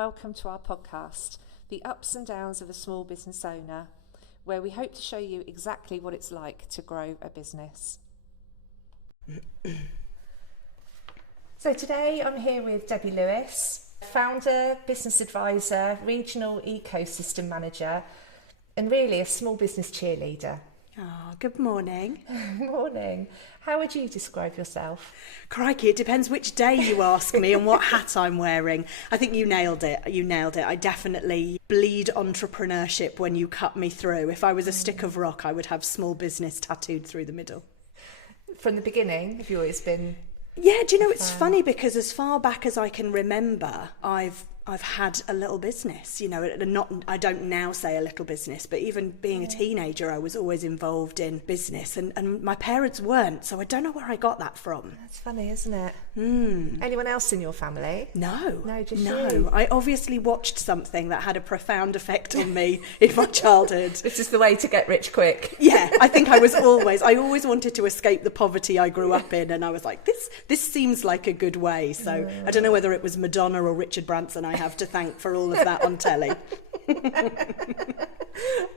welcome to our podcast, The Ups and Downs of a Small Business Owner, where we hope to show you exactly what it's like to grow a business. So today I'm here with Debbie Lewis, founder, business advisor, regional ecosystem manager, and really a small business cheerleader. Oh, good morning. Morning. How would you describe yourself? Crikey, it depends which day you ask me and what hat I'm wearing. I think you nailed it. I definitely bleed entrepreneurship when you cut me through. If I was a stick of rock, I would have small business tattooed through the middle. From the beginning, have you always been... Yeah, do you know, it's funny because as far back as I can remember, I've had a little business, you know, I don't now say a little business, but even being a teenager, I was always involved in business and my parents weren't, so I don't know where I got that from. That's funny, isn't it? Anyone else in your family? No, just no. you. I obviously watched something that had a profound effect on me in my childhood. This is the way to get rich quick. Yeah, I think I always wanted to escape the poverty I grew up in, and I was like, this seems like a good way. So I don't know whether it was Madonna or Richard Branson I have to thank for all of that on telly.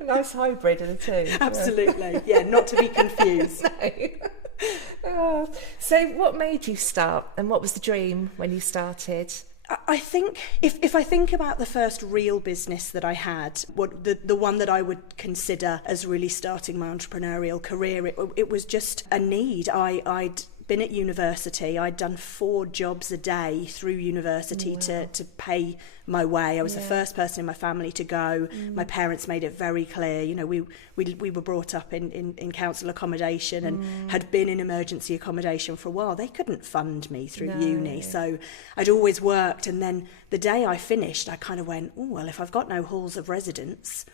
Nice hybrid of the two. Absolutely, yeah, not to be confused. No. So what made you start, and what was the dream when you started? I think if I think about the first real business that I had, the one that I would consider as really starting my entrepreneurial career, it was just a need. I'd been at university. I'd done 4 jobs a day through university to pay my way. I was the first person in my family to go. My parents made it very clear. You know, we were brought up in council accommodation and had been in emergency accommodation for a while. They couldn't fund me through uni, so I'd always worked. And then the day I finished, I kind of went, oh, well, if I've got no halls of residence,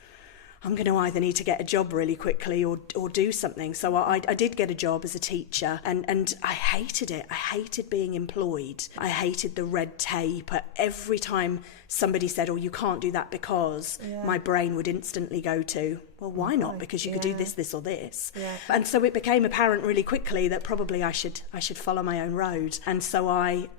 I'm going to either need to get a job really quickly or do something. So I did get a job as a teacher and I hated it. I hated being employed. I hated the red tape. Every time somebody said, oh, you can't do that because, my brain would instantly go to, well, why not? Because you could do this, this or this. Yeah. And so it became apparent really quickly that probably I should follow my own road. And so I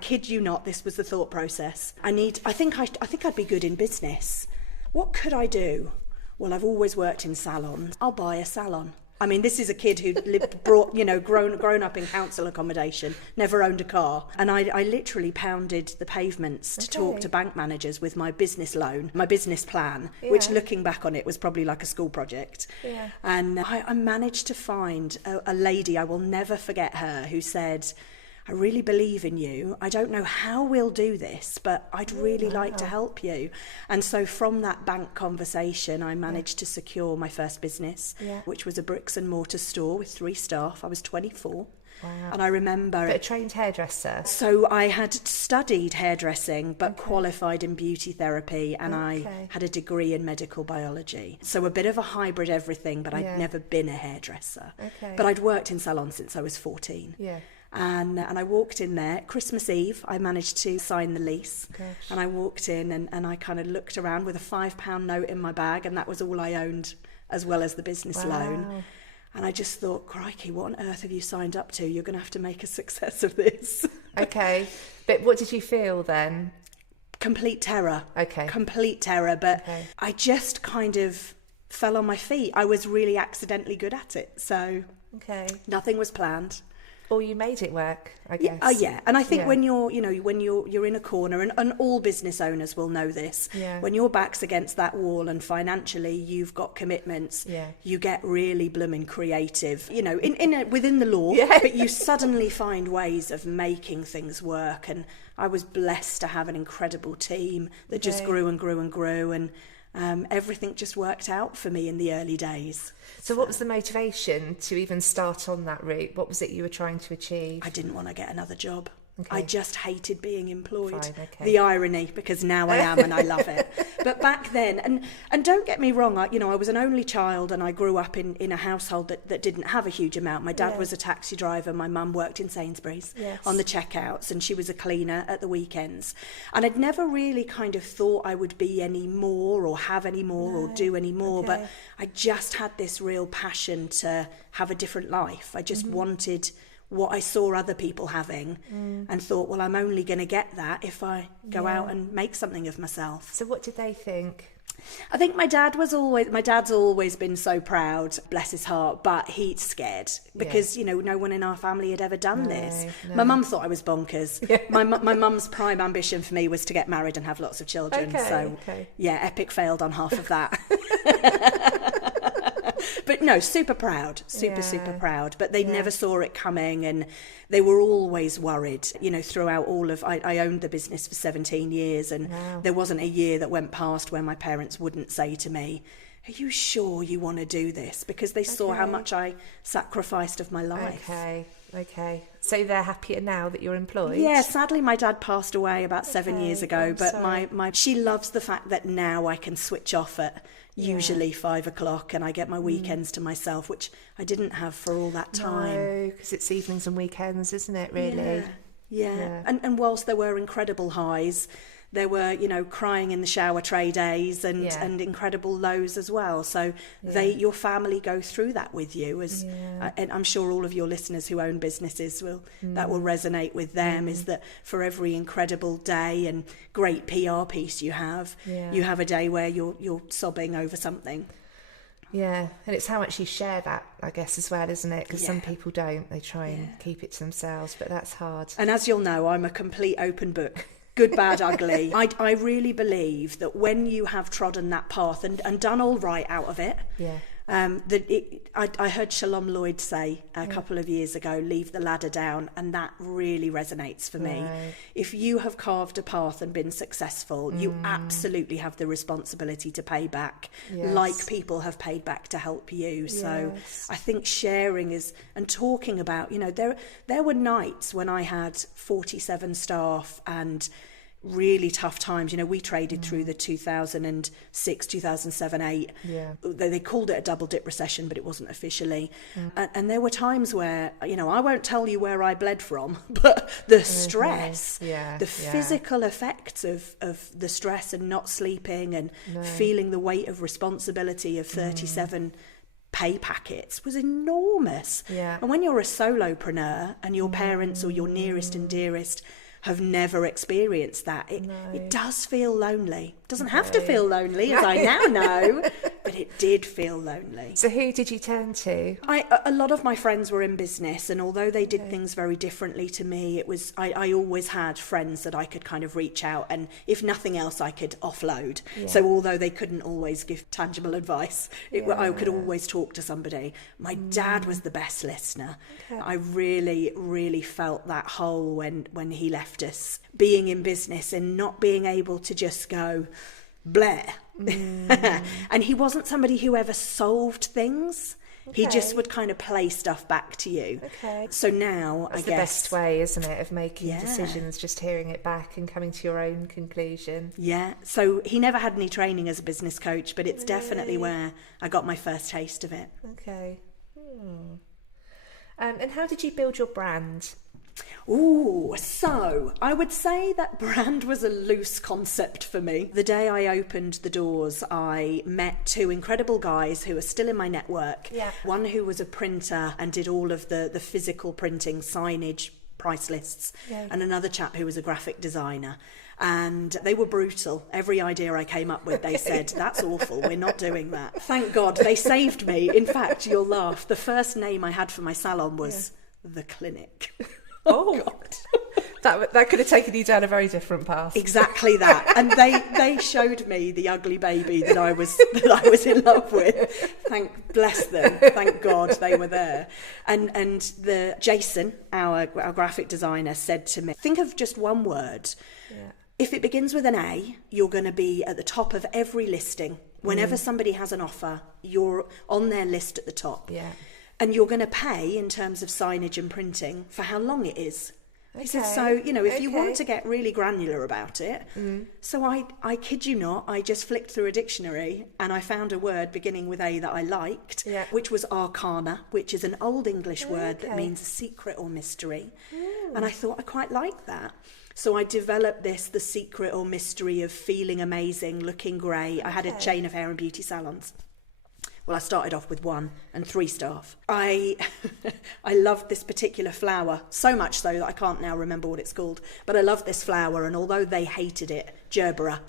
kid you not, this was the thought process. I think I'd be good in business. What could I do? Well, I've always worked in salons. I'll buy a salon. I mean, this is a kid who grown up in council accommodation, never owned a car. And I literally pounded the pavements to talk to bank managers with my business loan, my business plan, which looking back on it was probably like a school project. Yeah. And I managed to find a lady, I will never forget her, who said, I really believe in you. I don't know how we'll do this, but I'd really like to help you. And so from that bank conversation, I managed to secure my first business, which was a bricks and mortar store with 3 staff. I was 24. Wow. And I remember... But a trained hairdresser? So I had studied hairdressing, but qualified in beauty therapy, and I had a degree in medical biology. So a bit of a hybrid everything, but I'd never been a hairdresser. But I'd worked in salons since I was 14. Yeah. And I walked in there, Christmas Eve, I managed to sign the lease. Gosh. And I walked in and I kind of looked around with a £5 note in my bag, and that was all I owned, as well as the business loan. And I just thought, crikey, what on earth have you signed up to? You're going to have to make a success of this. Okay, but what did you feel then? Complete terror. Complete terror, but I just kind of fell on my feet. I was really accidentally good at it, so nothing was planned. Or you made it work, I guess. Yeah. And I think when you're in a corner, and all business owners will know this, when your back's against that wall and financially you've got commitments, you get really blooming creative, you know, within the law, but you suddenly find ways of making things work. And I was blessed to have an incredible team that just grew and grew and grew, and everything just worked out for me in the early days. So what was the motivation to even start on that route? What was it you were trying to achieve? I didn't want to get another job. I just hated being employed. The irony, because now I am and I love it. But back then, and don't get me wrong, I was an only child, and I grew up in a household that didn't have a huge amount. My dad was a taxi driver, my mum worked in Sainsbury's on the checkouts, and she was a cleaner at the weekends. And I'd never really kind of thought I would be any more or have any more or do any more, but I just had this real passion to have a different life. I just wanted what I saw other people having and thought, well, I'm only going to get that if I go out and make something of myself. So what did they think? I think my dad's always been so proud, bless his heart, but he's scared because, no one in our family had ever done this. No. My mum thought I was bonkers. Yeah. My mum's prime ambition for me was to get married and have lots of children. Epic failed on half of that. But no, super proud, super proud. But they never saw it coming, and they were always worried, throughout I owned the business for 17 years, and there wasn't a year that went past where my parents wouldn't say to me, are you sure you want to do this? Because they saw how much I sacrificed of my life. Okay. So they're happier now that you're employed? Yeah, sadly my dad passed away about 7 years ago, but she loves the fact that now I can switch off at usually 5 o'clock and I get my weekends to myself, which I didn't have for all that time. No, because it's evenings and weekends, isn't it, really? Yeah. And whilst there were incredible highs, there were, crying in the shower tray days and incredible lows as well. So your family go through that with you, and I'm sure all of your listeners who own businesses that will resonate with them. Is that for every incredible day and great PR piece you have a day where you're sobbing over something. Yeah, and it's how much you share that, I guess, as well, isn't it? Because some people don't. They try and keep it to themselves, but that's hard. And as you'll know, I'm a complete open book. Good, bad, ugly. I really believe that when you have trodden that path and done all right out of it, I heard Shalom Lloyd say a couple of years ago, leave the ladder down, and that really resonates for me. If you have carved a path and been successful, you absolutely have the responsibility to pay back, like people have paid back to help you. So I think sharing and talking about, there were nights when I had 47 staff and really tough times. We traded through the 2006, 2007, 8. They called it a double dip recession, but it wasn't officially. And there were times where, I won't tell you where I bled from, but the stress, the physical effects of the stress and not sleeping and feeling the weight of responsibility of 37 pay packets was enormous. And when you're a solopreneur and your parents or your nearest and dearest have never experienced that, it does feel lonely. It doesn't have to feel lonely, as I now know, but it did feel lonely. So who did you turn to? A lot of my friends were in business, and although they did things very differently to me, I always had friends that I could kind of reach out, and if nothing else, I could offload. So although they couldn't always give tangible advice, I could always talk to somebody. My dad was the best listener. I really, really felt that hole when he left us, being in business and not being able to just go bleh. And he wasn't somebody who ever solved things. He just would kind of play stuff back to you. So now that's I guess the best way, isn't it, of making decisions, just hearing it back and coming to your own conclusion. So he never had any training as a business coach, but it's definitely where I got my first taste of it. And how did you build your brand? So I would say that brand was a loose concept for me. The day I opened the doors, I met two incredible guys who are still in my network. One who was a printer and did all of the physical printing, signage, price lists, and another chap who was a graphic designer. And they were brutal. Every idea I came up with, they said, that's awful, we're not doing that. Thank God, they saved me. In fact, you'll laugh, the first name I had for my salon was The Clinic. Oh God. That could have taken you down a very different path. Exactly that. And they showed me the ugly baby that I was in love with. Bless them. Thank God they were there. And the Jason, our graphic designer, said to me, think of just one word. If it begins with an A, you're going to be at the top of every listing. Whenever somebody has an offer, you're on their list at the top. And you're going to pay in terms of signage and printing for how long it is. He said, so, if you want to get really granular about it. So I kid you not, I just flicked through a dictionary and I found a word beginning with A that I liked, which was arcana, which is an old English word that means secret or mystery. And I thought I quite like that. So I developed the secret or mystery of feeling amazing, looking great. I had a chain of hair and beauty salons. Well, I started off with 1 and 3 staff. I loved this particular flower, so much so that I can't now remember what it's called, but I loved this flower, and although they hated it, gerbera,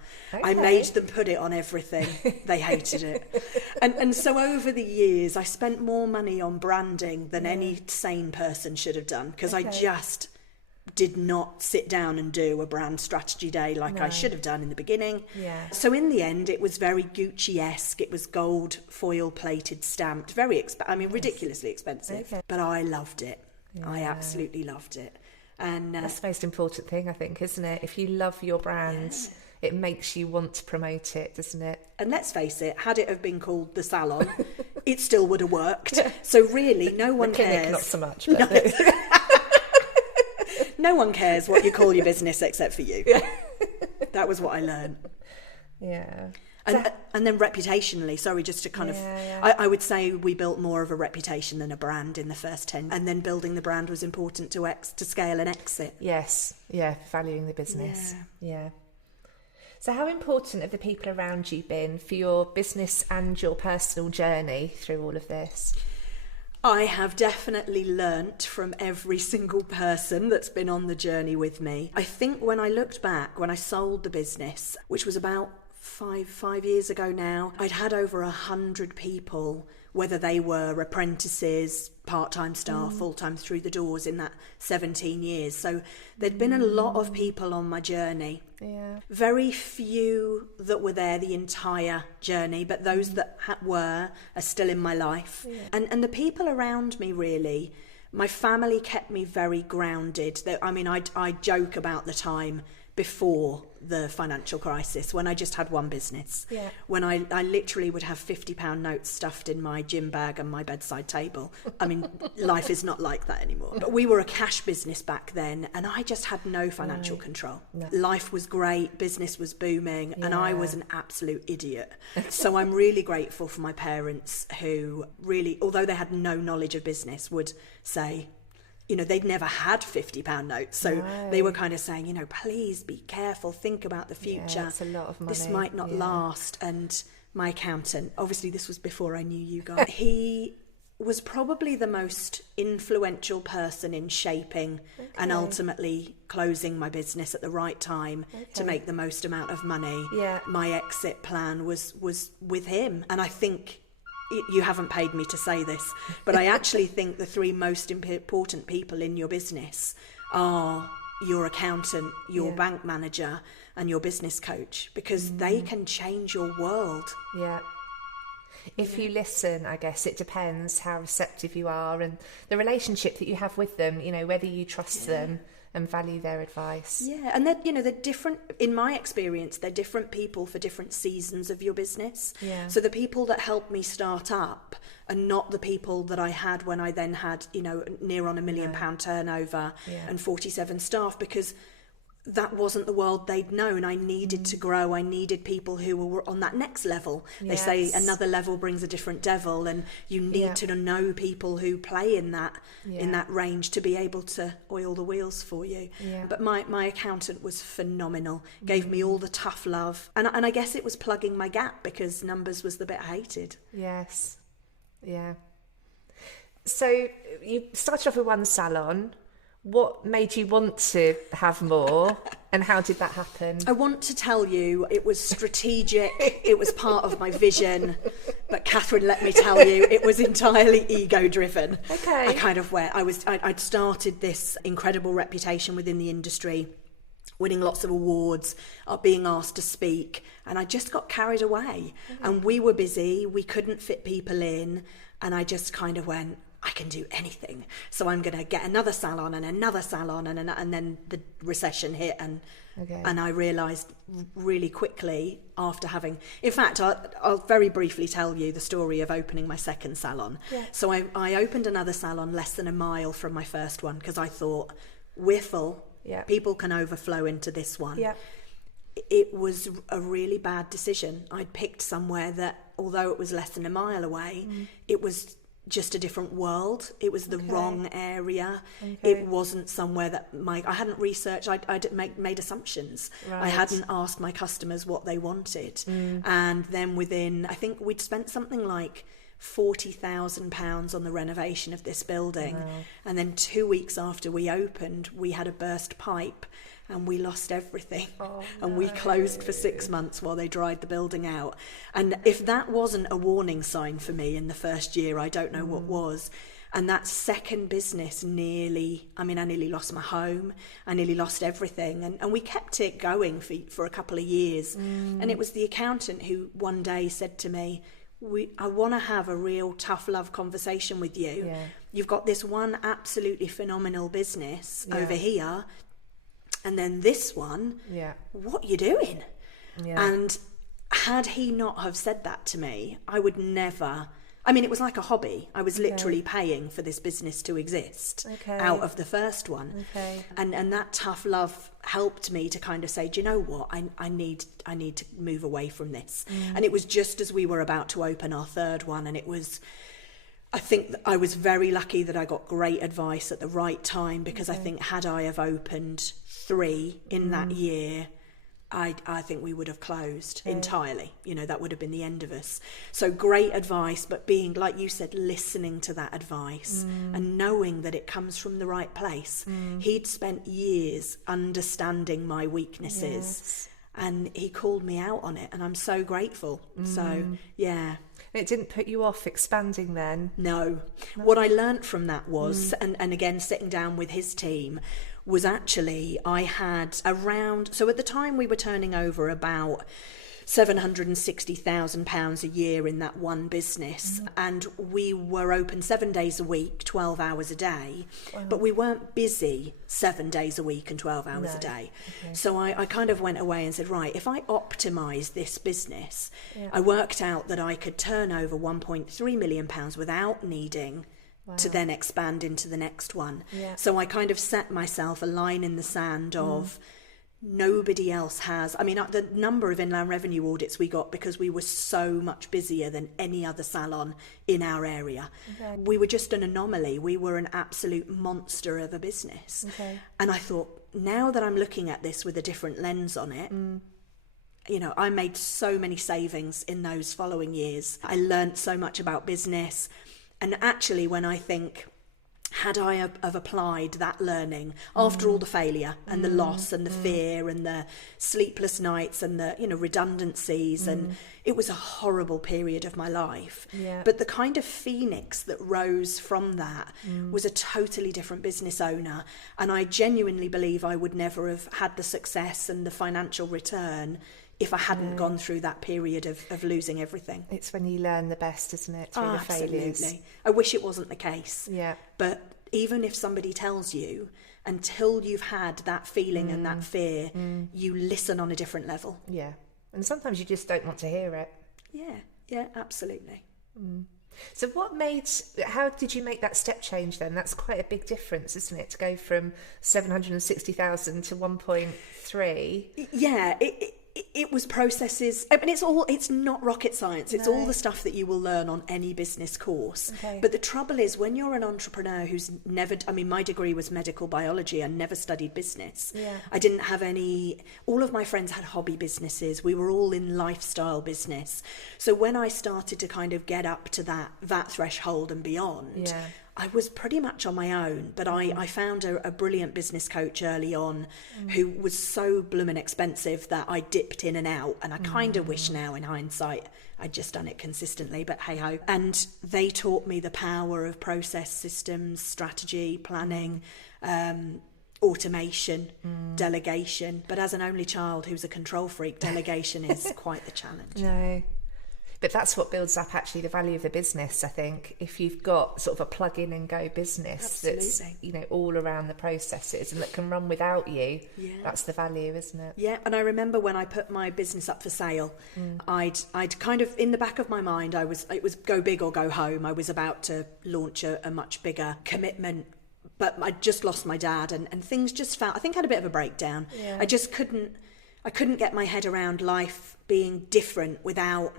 I made them put it on everything. They hated it. And so over the years, I spent more money on branding than any sane person should have done, because I just did not sit down and do a brand strategy day like I should have done in the beginning. Yeah. So in the end, it was very Gucci-esque. It was gold foil plated, stamped, very ridiculously expensive. Okay. But I loved it. Yeah. I absolutely loved it. And that's the most important thing, I think, isn't it? If you love your brand, it makes you want to promote it, doesn't it? And let's face it, had it have been called the Salon, it still would have worked. So really, no one the clinic, cares. Not so much. But No one cares what you call your business except for you. Yeah. That was what I learned. Yeah. And then reputationally, sorry, just to kind of, I would say we built more of a reputation than a brand in the first 10. And then building the brand was important to scale and exit. Yes. Yeah. Valuing the business. Yeah. So how important have the people around you been for your business and your personal journey through all of this? I have definitely learnt from every single person that's been on the journey with me. I think when I looked back, when I sold the business, which was about five years ago now, I'd had over 100 people, whether they were apprentices, part-time staff, full-time through the doors in that 17 years. So there'd been a lot of people on my journey. Yeah. Very few that were there the entire journey, but those that were are still in my life. Yeah. And the people around me, really, my family kept me very grounded. I joke about the time before the financial crisis when I just had one business, when I literally would have £50 notes stuffed in my gym bag and my bedside table. I mean, life is not like that anymore. But we were a cash business back then, and I just had no financial control. No. Life was great, business was booming, and I was an absolute idiot. So I'm really grateful for my parents who really, although they had no knowledge of business, would say, they'd never had £50 notes. So they were kind of saying, please be careful, think about the future. Yeah, it's a lot of money. This might not last. And my accountant, obviously this was before I knew you guys, he was probably the most influential person in shaping and ultimately closing my business at the right time to make the most amount of money. Yeah. My exit plan was with him. And I think, you haven't paid me to say this, but I actually think the 3 most important people in your business are your accountant, your bank manager, and your business coach, because they can change your world. Yeah. If you listen, I guess it depends how receptive you are and the relationship that you have with them, whether you trust them and value their advice. Yeah, and they're different. In my experience, they're different people for different seasons of your business. Yeah. So the people that helped me start up are not the people that I had when I then had, near on £1 million turnover and 47 staff, because that wasn't the world they'd known. I needed to grow. I needed people who were on that next level. Yes. They say another level brings a different devil, and you need to know people who play in that range to be able to oil the wheels for you. Yeah. But my accountant was phenomenal. Gave me all the tough love, and I guess it was plugging my gap, because numbers was the bit I hated. Yes. Yeah. So you started off with one salon. What made you want to have more, and how did that happen? I want to tell you, it was strategic. It was part of my vision. But Catherine, let me tell you, it was entirely ego-driven. Okay. I'd started this incredible reputation within the industry, winning lots of awards, being asked to speak, and I just got carried away. Mm-hmm. And we were busy. We couldn't fit people in, and I just kind of went, I can do anything. So I'm going to get another salon and another salon, and then the recession hit, and I realised really quickly after having... In fact, I'll very briefly tell you the story of opening my second salon. Yeah. So I opened another salon less than a mile from my first one, because I thought, we're full, people can overflow into this one. Yeah. It was a really bad decision. I'd picked somewhere that, although it was less than a mile away, it was just a different world. It was the wrong area. It wasn't somewhere that I hadn't researched. I'd made assumptions. Right. I hadn't asked my customers what they wanted. And then I think we'd spent something like £40,000 on the renovation of this building. Wow. And then 2 weeks after we opened, we had a burst pipe and we lost everything. And we closed for 6 months while they dried the building out. And if that wasn't a warning sign for me in the first year, I don't know what was. And that second business I nearly lost my home. I nearly lost everything. And we kept it going for a couple of years. And it was the accountant who one day said to me, I want to have a real tough love conversation with you. Yeah. You've got this one absolutely phenomenal business over here, and then this one, what are you doing? Yeah. And had he not have said that to me, I would never... it was like a hobby. I was literally paying for this business to exist out of the first one. And that tough love helped me to kind of say, do you know what? I need to move away from this. And it was just as we were about to open our third one. And I think that I was very lucky that I got great advice at the right time, because I think had I have opened 3 in that year, I think we would have closed entirely. That would have been the end of us. So great advice, but being, like you said, listening to that advice and knowing that it comes from the right place. He'd spent years understanding my weaknesses and he called me out on it, and I'm so grateful. So, yeah. It didn't put you off expanding then? No. What I learnt from that was, and again, sitting down with his team, was actually I had around... So at the time we were turning over about £760,000 a year in that one business, and we were open 7 days a week, 12 hours a day, but we weren't busy 7 days a week and 12 hours a day. So I kind of went away and said, right, if I optimise this business, I worked out that I could turn over £1.3 million without needing to then expand into the next one. So I kind of set myself a line in the sand of... Nobody else has. The number of inland revenue audits we got because we were so much busier than any other salon in our area. We were just an anomaly. We were an absolute monster of a business. And I thought, now that I'm looking at this with a different lens on it, I made so many savings in those following years. I learned so much about business. And actually, when I think... had I have applied that learning after all the failure and the loss and the fear and the sleepless nights and the redundancies, and it was a horrible period of my life, but the kind of phoenix that rose from that was a totally different business owner, and I genuinely believe I would never have had the success and the financial return if I hadn't gone through that period of losing everything. It's when you learn the best, isn't it, through the failures? Absolutely. I wish it wasn't the case. But even if somebody tells you, until you've had that feeling and that fear, you listen on a different level. And sometimes you just don't want to hear it. Yeah, absolutely. So how did you make that step change then? That's quite a big difference, isn't it, to go from 760,000 to 1.3? Yeah, it was processes. It's not rocket science. It's all the stuff that you will learn on any business course. But the trouble is, when you're an entrepreneur who's never... my degree was medical biology. I never studied business. I didn't have any... All of my friends had hobby businesses. We were all in lifestyle business. So when I started to kind of get up to that threshold and beyond... I was pretty much on my own, but I found a brilliant business coach early on who was so bloomin' expensive that I dipped in and out, and I kind of wish now in hindsight I'd just done it consistently, but hey-ho. And they taught me the power of process, systems, strategy, planning, automation, delegation. But as an only child who's a control freak, delegation is quite the challenge. But that's what builds up actually the value of the business, I think. If you've got sort of a plug-in and go business that's, all around the processes and that can run without you, that's the value, isn't it? Yeah, and I remember when I put my business up for sale, I'd kind of, in the back of my mind, it was go big or go home. I was about to launch a much bigger commitment, but I just lost my dad and things just felt, I think I had a bit of a breakdown. I just couldn't get my head around life being different without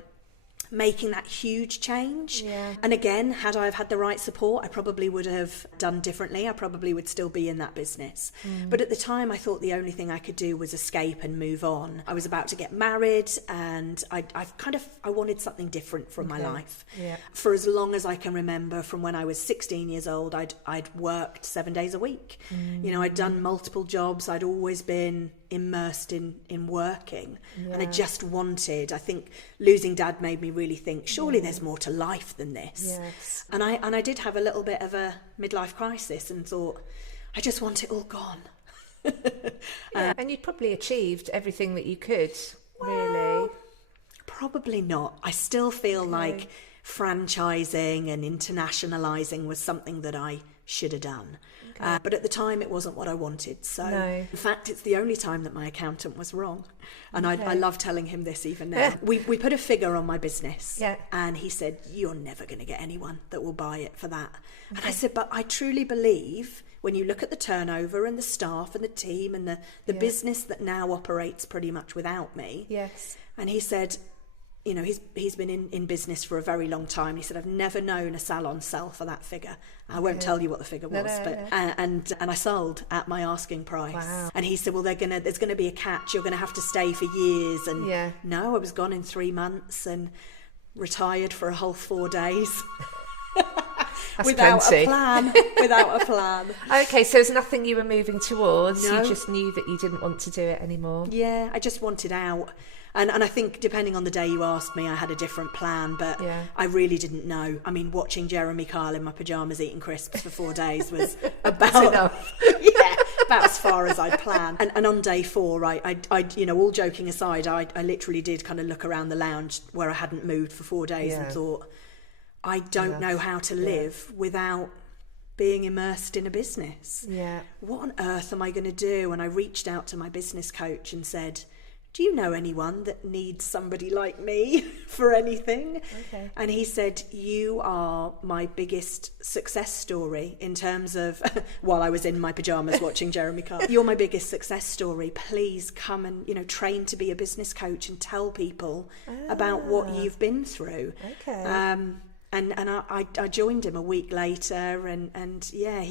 making that huge change. Yeah. And again, had I have had the right support, I probably would have done differently. I probably would still be in that business. But at the time, I thought the only thing I could do was escape and move on. I was about to get married, and I wanted something different from my life. Yeah. For as long as I can remember, from when I was 16 years old, I'd worked 7 days a week. You know, I'd done multiple jobs. I'd always been immersed in working, and I just wanted, I think losing Dad made me really think, surely there's more to life than this. Yes. And I did have a little bit of a midlife crisis and thought, I just want it all gone. And you'd probably achieved everything that you could, really. Probably not. I still feel like franchising and internationalizing was something that I should have done. But at the time, it wasn't what I wanted. So, in fact, it's the only time that my accountant was wrong. And I love telling him this even now. We put a figure on my business. And he said, you're never going to get anyone that will buy it for that. And I said, but I truly believe when you look at the turnover and the staff and the team and the business that now operates pretty much without me. Yes. And he said, you know, he's been in business for a very long time. He said, I've never known a salon sell for that figure. I won't tell you what the figure was, and I sold at my asking price. Wow. And he said, well, there's gonna be a catch. You're gonna have to stay for years. And no, I was gone in 3 months and retired for a whole 4 days. Without a plan. Okay, so there's nothing you were moving towards. No. You just knew that you didn't want to do it anymore. Yeah, I just wanted out. And I think depending on the day you asked me, I had a different plan, but I really didn't know. I mean, watching Jeremy Kyle in my pyjamas eating crisps for 4 days was about about as far as I planned. And on day 4, I you know, all joking aside, I literally did kind of look around the lounge where I hadn't moved for 4 days and thought, I don't know how to live without being immersed in a business. Yeah. What on earth am I going to do? And I reached out to my business coach and said, do you know anyone that needs somebody like me for anything? Okay. And he said, you are my biggest success story in terms of, while I was in my pyjamas watching Jeremy Carr, you're my biggest success story. Please come and, you know, train to be a business coach and tell people about what you've been through. Okay. And I joined him a week later, and yeah,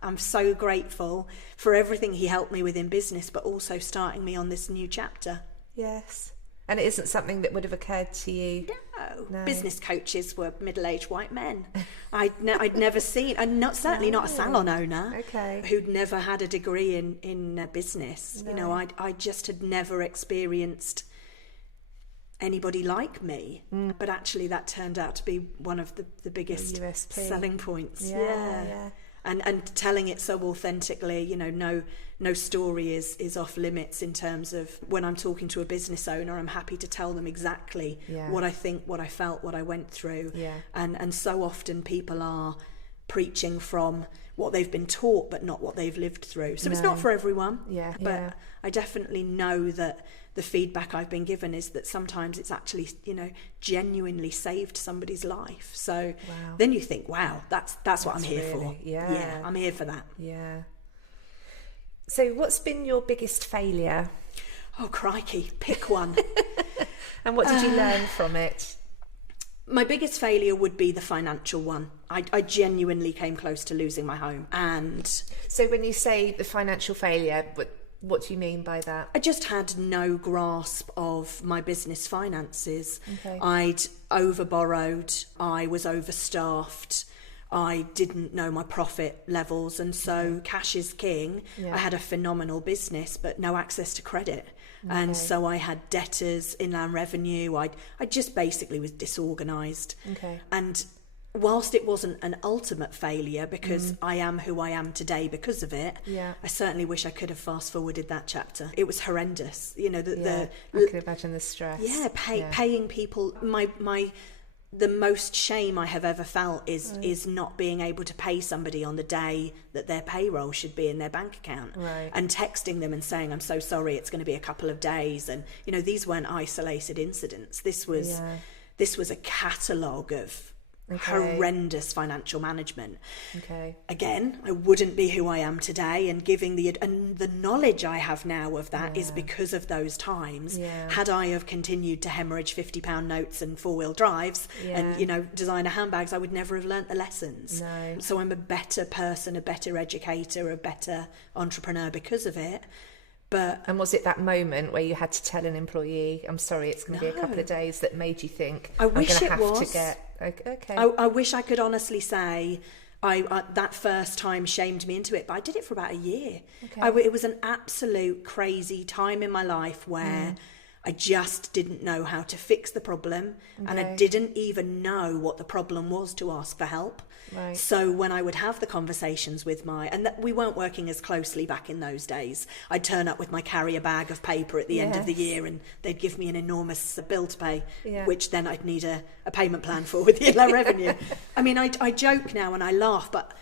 I'm so grateful for everything he helped me with in business, but also starting me on this new chapter. Yes. And it isn't something that would have occurred to you? No. Business coaches were middle-aged white men. I'd never seen, and certainly not a salon owner who'd never had a degree in business. No. You know, I just had never experienced anybody like me, but actually that turned out to be one of the biggest selling points. And telling it so authentically, you know, no story is off limits in terms of when I'm talking to a business owner, I'm happy to tell them exactly what I think, what I felt, what I went through. And so often people are preaching from what they've been taught but not what they've lived through. So it's not for everyone. But I definitely know that the feedback I've been given is that sometimes it's actually, you know, genuinely saved somebody's life. So then you think, wow, that's what I'm here for. Yeah, I'm here for that. Yeah. So what's been your biggest failure? Oh, crikey, pick one. And what did you learn from it? My biggest failure would be the financial one. I genuinely came close to losing my home. And so when you say the financial failure, what do you mean by that? I just had no grasp of my business finances. Okay. I'd overborrowed, I was overstaffed, I didn't know my profit levels, and so cash is king. I had a phenomenal business but no access to credit. And so I had debtors, inland revenue. I just basically was disorganised. And whilst it wasn't an ultimate failure, because I am who I am today because of it, I certainly wish I could have fast forwarded that chapter. It was horrendous. You know, I can imagine the stress. Paying people. The most shame I have ever felt is not being able to pay somebody on the day that their payroll should be in their bank account, and texting them and saying, I'm so sorry, it's going to be a couple of days. And you know, these weren't isolated incidents. This was a catalogue of horrendous financial management. Okay. Again, I wouldn't be who I am today, and giving the knowledge I have now of that is because of those times. Had I have continued to hemorrhage £50 notes and 4-wheel drives and, you know, designer handbags, I would never have learnt the lessons. No. So I'm a better person, a better educator, a better entrepreneur because of it. And was it that moment where you had to tell an employee, I'm sorry, it's going to be a couple of days, that made you think, I'm going to have to get... Okay. I wish I could honestly say I that first time shamed me into it, but I did it for about a year. Okay. It was an absolute crazy time in my life where I just didn't know how to fix the problem, and I didn't even know what the problem was to ask for help. Right. So when I would have the conversations with we weren't working as closely back in those days. I'd turn up with my carrier bag of paper at the end of the year, and they'd give me an enormous bill to pay, which then I'd need a payment plan for with the inland revenue. I mean, I joke now and I laugh, but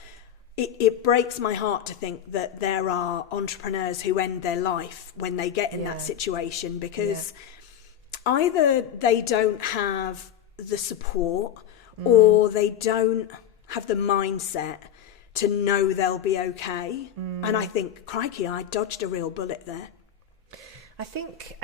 it breaks my heart to think that there are entrepreneurs who end their life when they get in that situation, because either they don't have the support or they don't have the mindset to know they'll be okay. And I think, crikey, I dodged a real bullet there. I think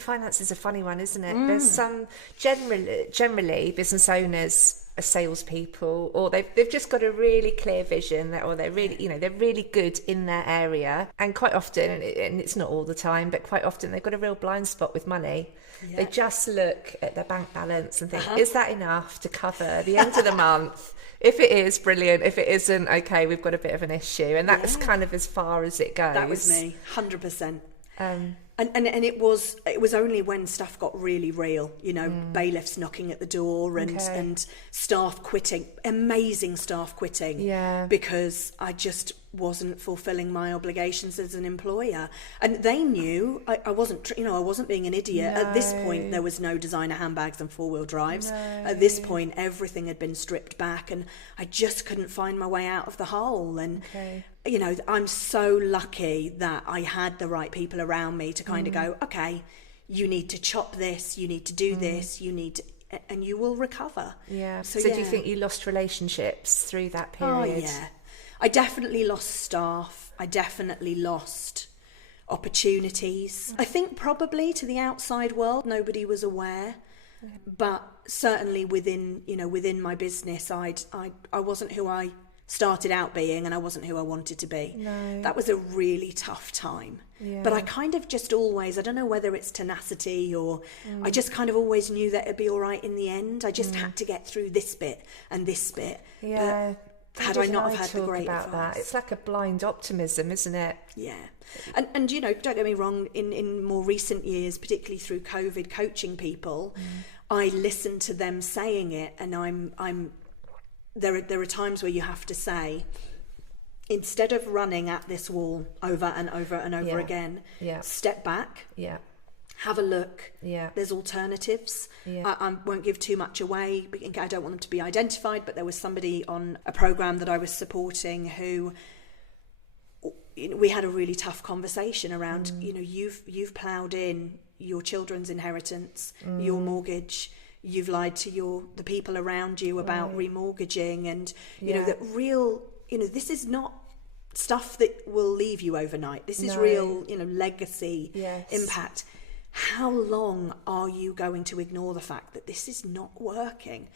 finance is a funny one, isn't it? There's some generally business owners are salespeople, or they've just got a really clear vision, or they're really, they're really good in their area, and quite often, and it's not all the time, but quite often they've got a real blind spot with money. They just look at their bank balance and think, is that enough to cover the end of the month? If it is, brilliant. If it isn't, okay, we've got a bit of an issue. And that's kind of as far as it goes. That was me, 100%. And it was only when stuff got really real, bailiffs knocking at the door and staff quitting, amazing staff quitting, because I just wasn't fulfilling my obligations as an employer. And they knew I wasn't, I wasn't being an idiot. At this point, there was no designer handbags and 4-wheel drives. At this point, everything had been stripped back, and I just couldn't find my way out of the hole. And I'm so lucky that I had the right people around me to kind of go, okay, you need to chop this, you need to do this, and you will recover. So do you think you lost relationships through that period? Oh, yeah. I definitely lost staff. I definitely lost opportunities. I think probably to the outside world, nobody was aware. But certainly within my business, I wasn't who I started out being, and I wasn't who I wanted to be. That was a really tough time. But I kind of just always, I don't know whether it's tenacity or I just kind of always knew that it'd be all right in the end. I just had to get through this bit and this bit. Had I not have had the great advice. That. It's like a blind optimism, isn't it? Yeah. And don't get me wrong, in more recent years, particularly through COVID, coaching people, I listen to them saying it, and there are times where you have to say, instead of running at this wall over and over and over again, step back. Have a look. There's alternatives. I won't give too much away. I don't want them to be identified, but there was somebody on a program that I was supporting who we had a really tough conversation around, you've ploughed in your children's inheritance, your mortgage, you've lied to the people around you about remortgaging, and that real, this is not stuff that will leave you overnight. This is real, legacy impact. How long are you going to ignore the fact that this is not working?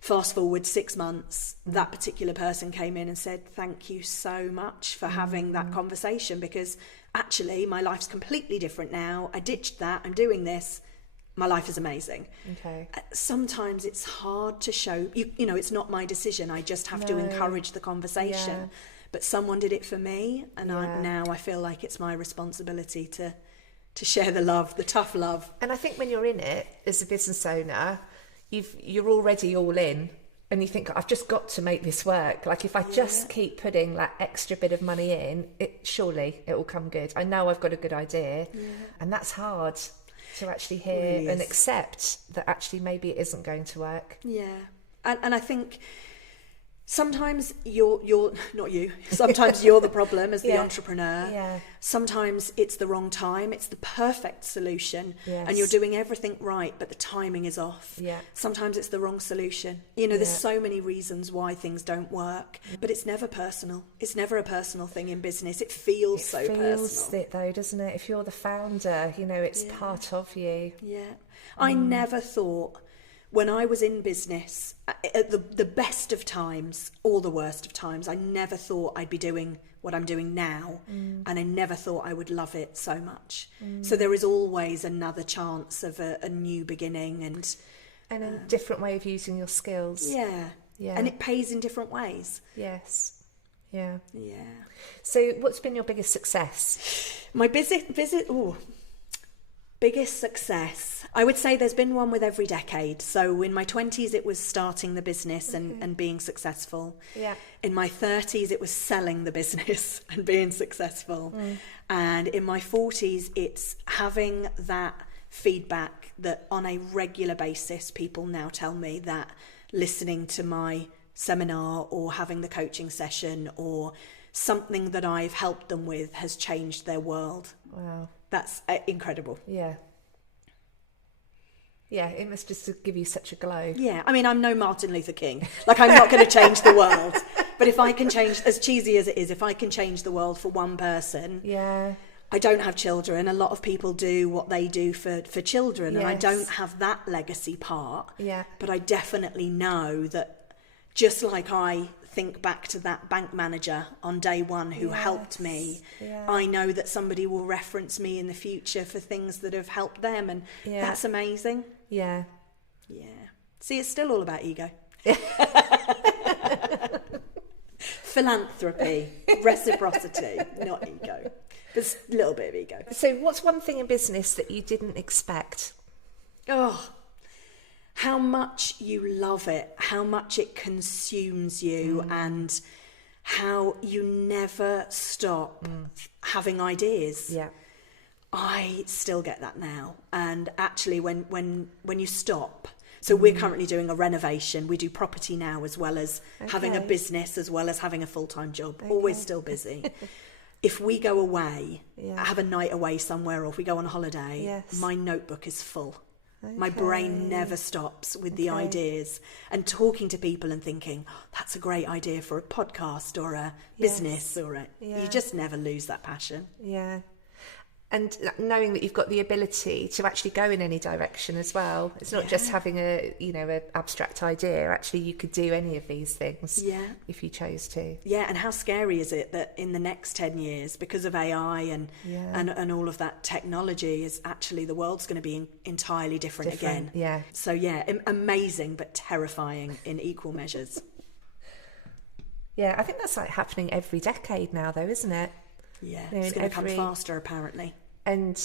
Fast forward 6 months, that particular person came in and said, thank you so much for having that conversation, because actually my life's completely different now. I ditched that. I'm doing this. My life is amazing. Sometimes it's hard to show, it's not my decision. I just have to encourage the conversation. But someone did it for me, and now I feel like it's my responsibility to share the love, the tough love. And I think when you're in it as a business owner, you're already all in, and you think, I've just got to make this work. Like, if I just keep putting that extra bit of money in, surely it will come good. I know I've got a good idea, and that's hard to actually hear really and accept that actually maybe it isn't going to work. And I think Sometimes you're not you. Sometimes you're the problem as the entrepreneur. Yeah. Sometimes it's the wrong time. It's the perfect solution, Yes. and you're doing everything right, but the timing is off. Yeah. Sometimes it's the wrong solution. There's so many reasons why things don't work, but it's never personal. It's never a personal thing in business. It feels so personal. It feels it though, doesn't it? If you're the founder, it's part of you. Yeah. I never thought, when I was in business, at the best of times or the worst of times, I never thought I'd be doing what I'm doing now, and I never thought I would love it so much. So there is always another chance of a new beginning and a different way of using your skills. Yeah. And it pays in different ways. Yes. Yeah. Yeah. So what's been your biggest success? My biggest success, I would say there's been one with every decade. So in my 20s, it was starting the business and being successful. Yeah. In my 30s, it was selling the business and being successful. And in my 40s, it's having that feedback that on a regular basis, people now tell me that listening to my seminar or having the coaching session or something that I've helped them with has changed their world. Wow. That's incredible. Yeah. Yeah, it must just give you such a glow. Yeah, I mean, I'm no Martin Luther King. Like, I'm not going to change the world. But if I can change, as cheesy as it is, if I can change the world for one person... Yeah. I don't have children. A lot of people do what they do for children. Yes. And I don't have that legacy part. Yeah. But I definitely know that just like I think back to that bank manager on day one who helped me, I know that somebody will reference me in the future for things that have helped them, and that's amazing. Yeah. Yeah. See, it's still all about ego. Philanthropy, reciprocity, not ego. But a little bit of ego. So what's one thing in business that you didn't expect? Oh, how much you love it, how much it consumes you, and how you never stop having ideas. Yeah. I still get that now. And actually, when you stop, so we're currently doing a renovation. We do property now as well as having a business, as well as having a full-time job. Always still busy. If we go away, have a night away somewhere, or if we go on holiday, my notebook is full. My brain never stops with the ideas and talking to people and thinking, oh, that's a great idea for a podcast or a business or you just never lose that passion. Yeah. And knowing that you've got the ability to actually go in any direction as well. It's not just having a abstract idea. Actually, you could do any of these things if you chose to. Yeah, and how scary is it that in the next 10 years, because of AI and all of that technology, is actually the world's going to be entirely different again. Yeah. So amazing but terrifying in equal measures. Yeah, I think that's like happening every decade now, though, isn't it? Yeah, it's going to come faster, apparently. And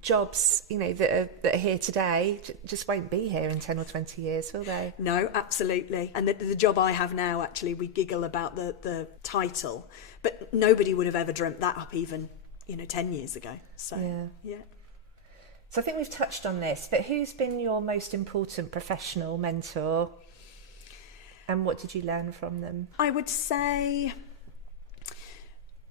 jobs, that are here today just won't be here in 10 or 20 years, will they? No, absolutely. And the job I have now, actually, we giggle about the title, but nobody would have ever dreamt that up even, 10 years ago. So, yeah. So I think we've touched on this, but who's been your most important professional mentor? And what did you learn from them? I would say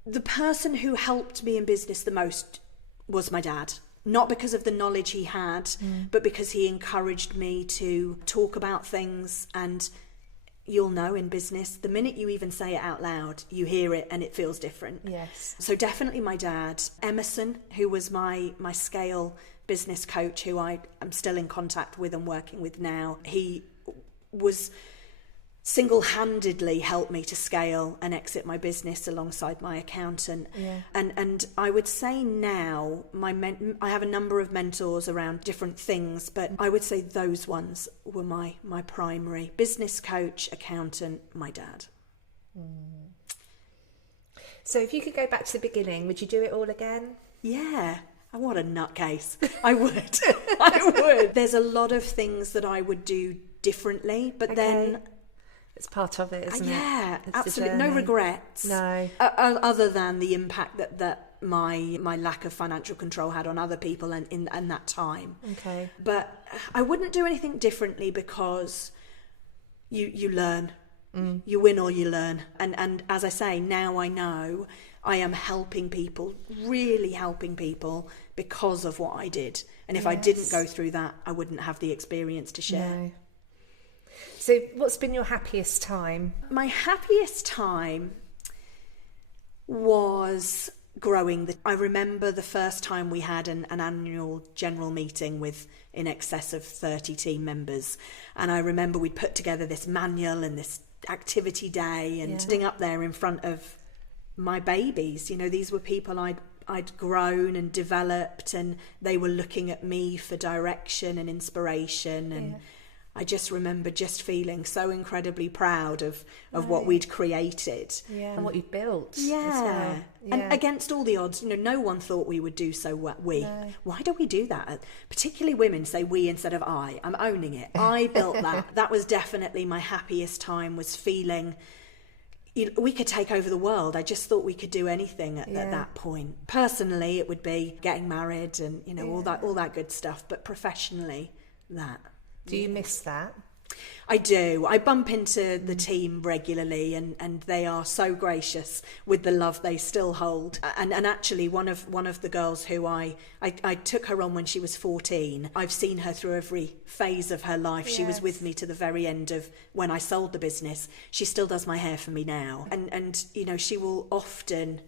the person who helped me in business the most was my dad. Not because of the knowledge he had, but because he encouraged me to talk about things. And you'll know in business, the minute you even say it out loud, you hear it and it feels different. Yes. So definitely my dad. Emerson, who was my scale business coach, who I am still in contact with and working with now. He was single-handedly helped me to scale and exit my business alongside my accountant. And I would say now I have a number of mentors around different things, but I would say those ones were my primary: business coach, accountant, my dad. So if you could go back to the beginning, would you do it all again? Yeah. What a nutcase. I would. I would. There's a lot of things that I would do differently, but then it's part of it, isn't it? Yeah, absolutely. No regrets. No. Other than the impact that my lack of financial control had on other people and in that time. Okay. But I wouldn't do anything differently because you learn. You win or you learn. And as I say, now I know I am helping people, really helping people because of what I did. And if I didn't go through that, I wouldn't have the experience to share. No. So what's been your happiest time? My happiest time was growing. I remember the first time we had an annual general meeting with in excess of 30 team members. And I remember we'd put together this manual and this activity day and sitting up there in front of my babies. You know, these were people I'd grown and developed, and they were looking at me for direction and inspiration. And I just remember just feeling so incredibly proud of what we'd created. Yeah, and what you built. Yeah. As well. Yeah. And against all the odds, you know, no one thought we would do so well. Why do we do that? Particularly women say we instead of I. I'm owning it. I built that. That was definitely my happiest time, was feeling, you know, we could take over the world. I just thought we could do anything at that point. Personally, it would be getting married and, you know, all that good stuff. But professionally, that. Do you miss that? I do. I bump into the team regularly, and they are so gracious with the love they still hold. And actually, one of the girls who I took her on when she was 14. I've seen her through every phase of her life. She was with me to the very end of when I sold the business. She still does my hair for me now, and you know, she will often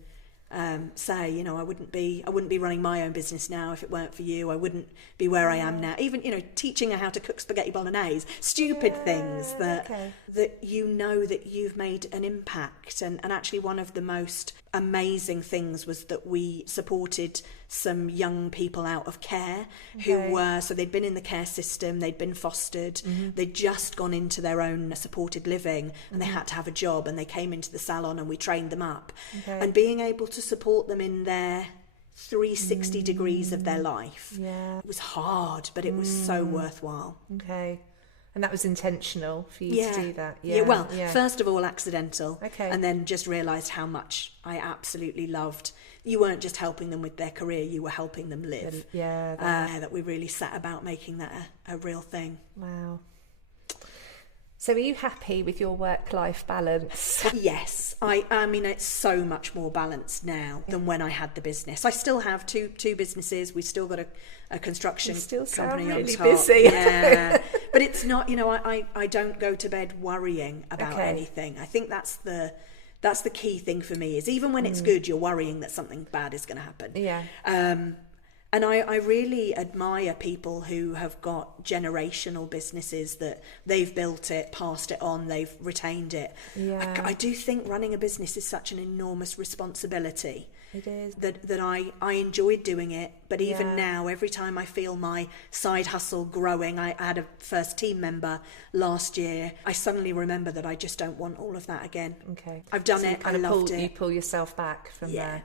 say, you know, I wouldn't be running my own business now if it weren't for you. I wouldn't be where I am now. Even, you know, teaching her how to cook spaghetti bolognese, stupid things that you know that you've made an impact. And actually, one of the most amazing things was that we supported some young people out of care who were, so they'd been in the care system, they'd been fostered, they'd just gone into their own supported living, and they had to have a job, and they came into the salon and we trained them up. And being able to support them in their 360 degrees of their life. It was hard, but it was so worthwhile. And that was intentional for you to do that? Well, first of all, accidental. And then just realised how much I absolutely loved. You weren't just helping them with their career, you were helping them live. That we really set about making that a real thing. Wow. So are you happy with your work-life balance? Yes. I mean, it's so much more balanced now than when I had the business. I still have two businesses. We've still got a construction company on top. Busy. Yeah. But it's not, you know, I don't go to bed worrying about anything. I think that's the key thing for me, is even when it's good, you're worrying that something bad is going to happen. And I really admire people who have got generational businesses that they've built it, passed it on, they've retained it. I do think running a business is such an enormous responsibility. It is. That I enjoyed doing it, but even now, every time I feel my side hustle growing, I had a first team member last year, I suddenly remember that I just don't want all of that again. I've done it, I loved it. You pull yourself back from there.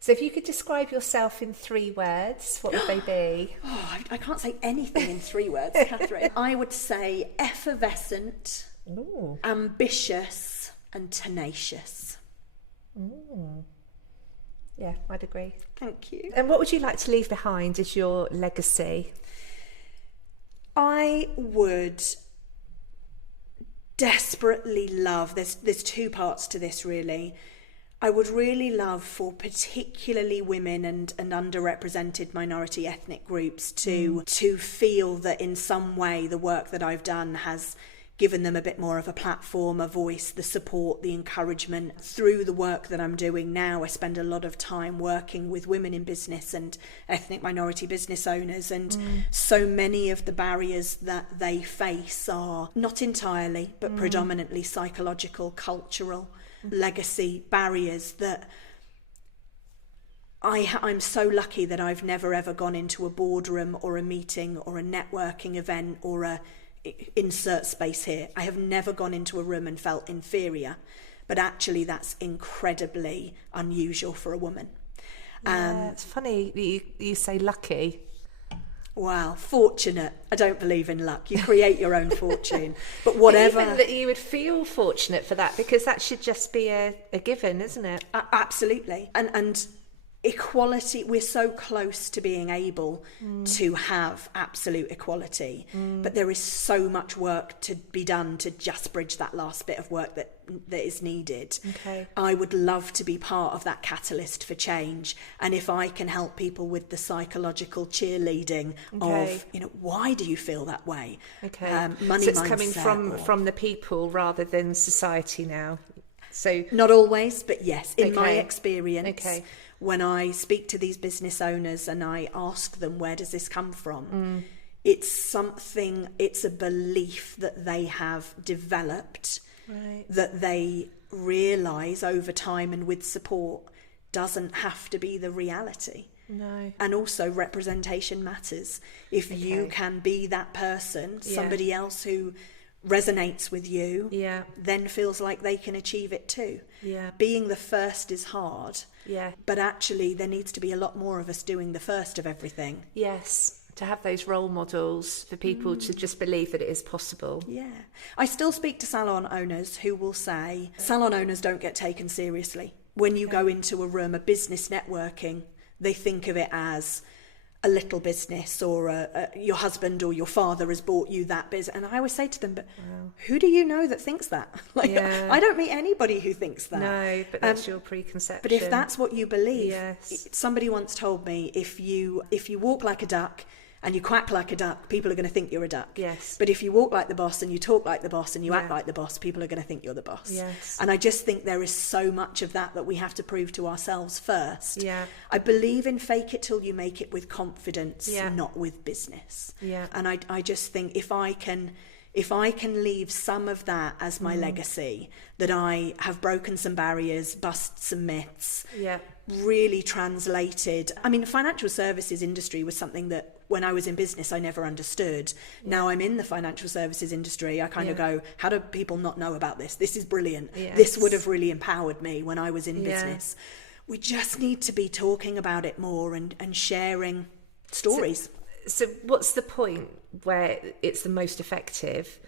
So if you could describe yourself in 3 words, what would they be? I can't say anything in 3 words, Catherine. I would say effervescent, ambitious, and tenacious. Yeah, I'd agree. Thank you. And what would you like to leave behind as your legacy? I would desperately love, there's 2 parts to this really. I would really love for particularly women and underrepresented minority ethnic groups to feel that in some way the work that I've done has given them a bit more of a platform, a voice, the support, the encouragement. Through the work that I'm doing now, I spend a lot of time working with women in business and ethnic minority business owners, and so many of the barriers that they face are not entirely, but predominantly psychological, cultural, legacy barriers that I'm so lucky that I've never ever gone into a boardroom or a meeting or a networking event or a insert space here. I have never gone into a room and felt inferior, but actually that's incredibly unusual for a woman. It's funny that you say lucky. Wow, fortunate. I don't believe in luck. You create your own fortune. But whatever. Even that you would feel fortunate for that, because that should just be a given, isn't it? Absolutely. And equality, we're so close to being able to have absolute equality, but there is so much work to be done to just bridge that last bit of work that is needed. I would love to be part of that catalyst for change, and if I can help people with the psychological cheerleading of, you know, why do you feel that way? Money so it's mindset, coming from the people rather than society now. So not always, but yes, in my experience, when I speak to these business owners and I ask them, where does this come from? It's a belief that they have developed, that they realise over time and with support doesn't have to be the reality. No. And also representation matters. If you can be that person, somebody else who resonates with you, then feels like they can achieve it too. Being the first is hard, but actually there needs to be a lot more of us doing the first of everything. Yes, to have those role models for people to just believe that it is possible. I still speak to salon owners who will say salon owners don't get taken seriously. When you go into a room, a business networking, they think of it as a little business, or your husband or your father has bought you that business. And I always say to them, but who do you know that thinks that? I don't meet anybody who thinks that. No, but that's your preconception. But if that's what you believe, somebody once told me, if you walk like a duck and you quack like a duck, people are going to think you're a duck. But if you walk like the boss and you talk like the boss and you act like the boss, people are going to think you're the boss. And I just think there is so much of that we have to prove to ourselves first. I believe in fake it till you make it with confidence, not with business. And I just think if I can leave some of that as my legacy, that I have broken some barriers, bust some myths, really translated. I mean, the financial services industry was something that when I was in business, I never understood. Now I'm in the financial services industry, I kind of go, how do people not know about this? This is brilliant. This would have really empowered me when I was in business. We just need to be talking about it more and sharing stories. So what's the point where it's the most effective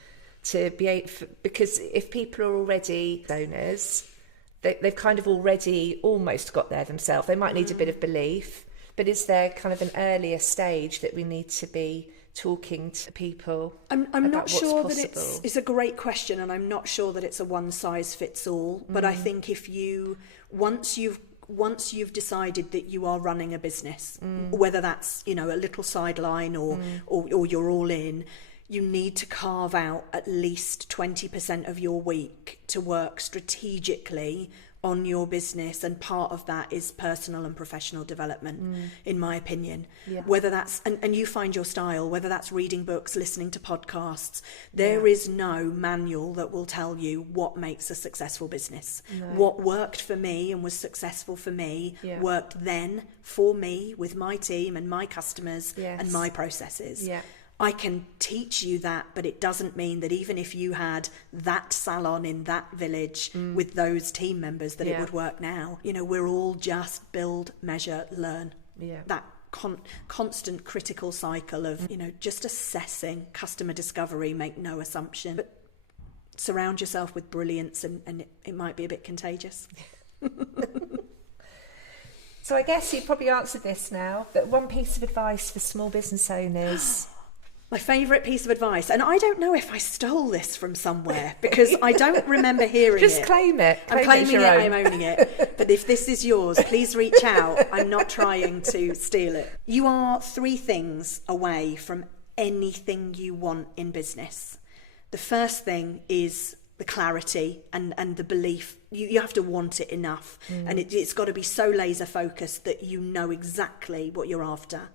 to be because if people are already owners, they've kind of already almost got there themselves. They might need a bit of belief, but is there kind of an earlier stage that we need to be talking to people? I'm not sure that it's a great question, and I'm not sure that it's a one size fits all. But I think if once you've decided that you are running a business, whether that's, you know, a little sideline or you're all in, you need to carve out at least 20% of your week to work strategically on your business, and part of that is personal and professional development, in my opinion. Whether that's and you find your style, whether that's reading books, listening to podcasts, there is no manual that will tell you what makes a successful business. What worked for me and was successful for me worked then for me with my team and my customers and my processes. I can teach you that, but it doesn't mean that even if you had that salon in that village with those team members that it would work now. You know, we're all just build, measure, learn. That constant critical cycle of, you know, just assessing, customer discovery, make no assumption. But surround yourself with brilliance and it might be a bit contagious. So I guess you've probably answered this now, but one piece of advice for small business owners. My favourite piece of advice, and I don't know if I stole this from somewhere because I don't remember hearing Just claim it. I'm claiming it, I'm owning it. But if this is yours, please reach out. I'm not trying to steal it. You are 3 things away from anything you want in business. The first thing is the clarity and the belief. You have to want it enough, and it's got to be so laser focused that you know exactly what you're after.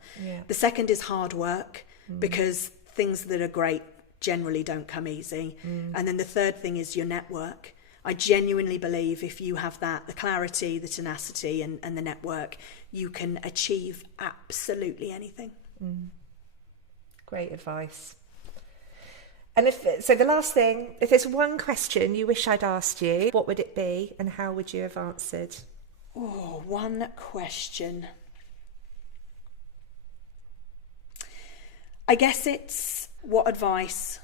The second is hard work, because things that are great generally don't come easy. And then the third thing is your network. I genuinely believe if you have that, the clarity, the tenacity and the network, you can achieve absolutely anything. Great advice. And so the last thing, if there's one question you wish I'd asked you, what would it be and how would you have answered? Oh, one question. I guess it's, what advice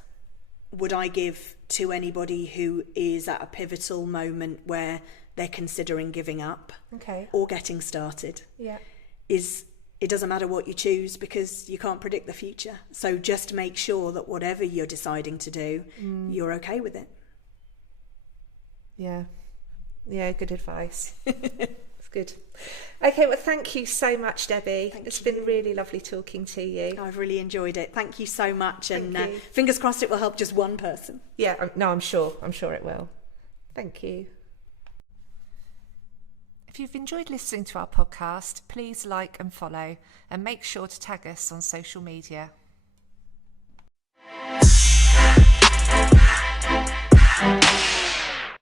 would I give to anybody who is at a pivotal moment where they're considering giving up Okay. or getting started. Yeah. It doesn't matter what you choose because you can't predict the future. So just make sure that whatever you're deciding to do, you're okay with it. Yeah. Yeah, good advice. It's good. Okay, well, thank you so much, Debbie. It's been really lovely talking to you. I've really enjoyed it. Thank you so much. Thank And you. fingers crossed it will help just one person. Yeah, no, I'm sure it will. Thank you. If you've enjoyed listening to our podcast, please like and follow, and make sure to tag us on social media.